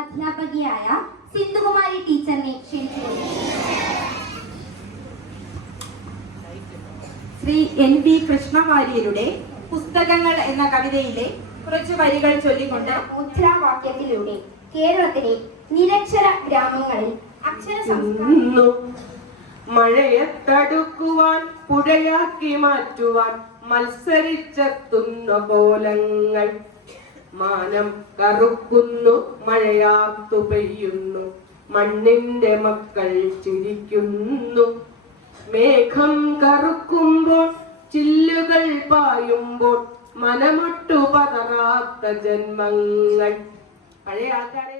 അധ്യാപകയായ സിന്ധുകുമാരി ടീച്ചറിനെ ക്ഷണിച്ചു. Shri N V കൃഷ്ണവാര്യരുടെ പുസ്തകങ്ങൾ എന്ന കവിതയിലെ കുറച്ച് വരികൾ ചൊല്ലിക്കൊണ്ട് മുദ്രാവാക്യത്തിലൂടെ കേരളത്തിലെ നിരക്ഷര ഗ്രാമങ്ങളിൽ അക്ഷര മഴയെ തടുക്കുവാൻ പുഴയാക്കി മാറ്റുവാൻ മത്സരിച്ചെത്തുന്ന കോലങ്ങൾ. മാനം കറുക്കുന്നു, മഴയാത്തു പെയ്യുന്നു, മണ്ണിന്റെ മക്കൾ ചിരിക്കുന്നു. മേഘം കറുക്കുമ്പോൾ ചില്ലുകൾ പായുമ്പോൾ മനമൊട്ടു പതറാത്ത ജന്മങ്ങൾ. പഴയ ആൾക്കാരെ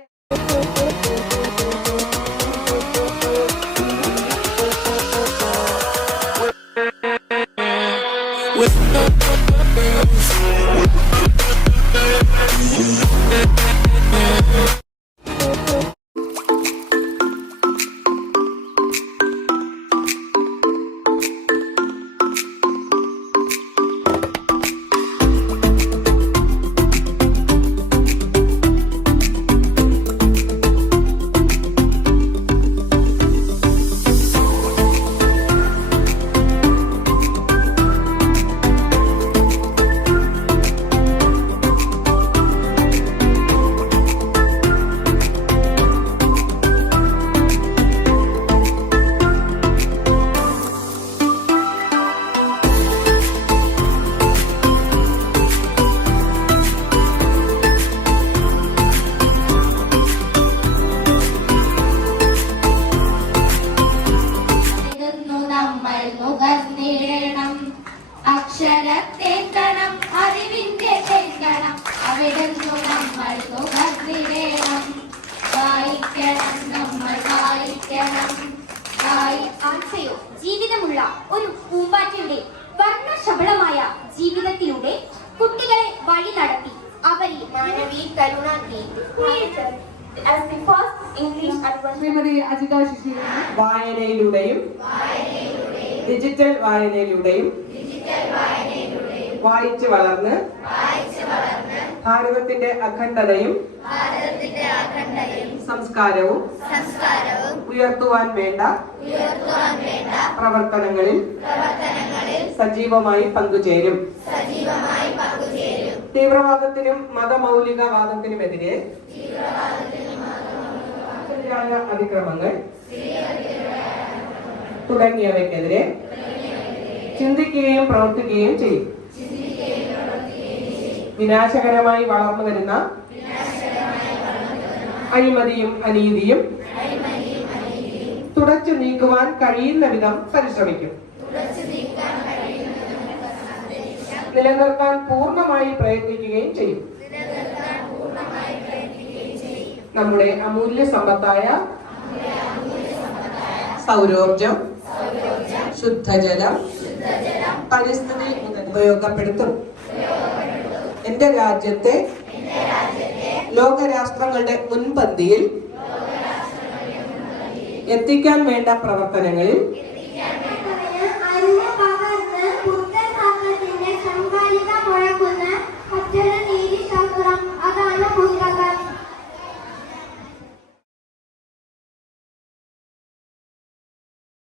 അക്ഷരത്തേക്കണം, അറിവിന്റെ തേക്കണം, അവിടുന്നു നമ്മൾ നുകർന്നിടേണം. വായിക്കണം, നമ്മൾ വായിക്കണം. ആശയോ ജീവിതമുള്ള ഒരു പൂമ്പാറ്റയുടെ വർണ്ണശബളമായ ജീവിതത്തിലൂടെ കുട്ടികളെ വഴി നടത്തി അവരിൽ മാനവീയ കരുണ വായനയിലൂടെയും ഡിജിറ്റൽ വായനയിലൂടെയും വായിച്ചു വളർന്ന് ഭാരതത്തിന്റെ അഖണ്ഡതയും സംസ്കാരവും ഉയർത്തുവാൻ വേണ്ട പ്രവർത്തനങ്ങളിൽ സജീവമായി പങ്കുചേരും. തീവ്രവാദത്തിനും മതമൗലികവാദത്തിനുമെതിരെ അതിക്രമങ്ങൾ തുടങ്ങിയവയ്ക്കെതിരെ ചിന്തിക്കുകയും പ്രവർത്തിക്കുകയും ചെയ്യും. വിനാശകരമായി വളർന്നു വരുന്ന അഴിമതിയും അനീതിയും തുടച്ചു നീക്കുവാൻ കഴിയുന്ന വിധം പരിശ്രമിക്കും. നിലനിർത്താൻ പൂർണ്ണമായി പ്രയത്നിക്കുകയും ചെയ്യും. നമ്മുടെ അമൂല്യ സമ്പത്തായ സൗരോർജം, ശുദ്ധജലം, പരിസ്ഥിതി ഉപയോഗപ്പെടുത്തും. എന്റെ രാജ്യത്തെ ലോകരാഷ്ട്രങ്ങളുടെ മുൻപന്തിയിൽ എത്തിക്കാൻ വേണ്ട പ്രവർത്തനങ്ങളിൽ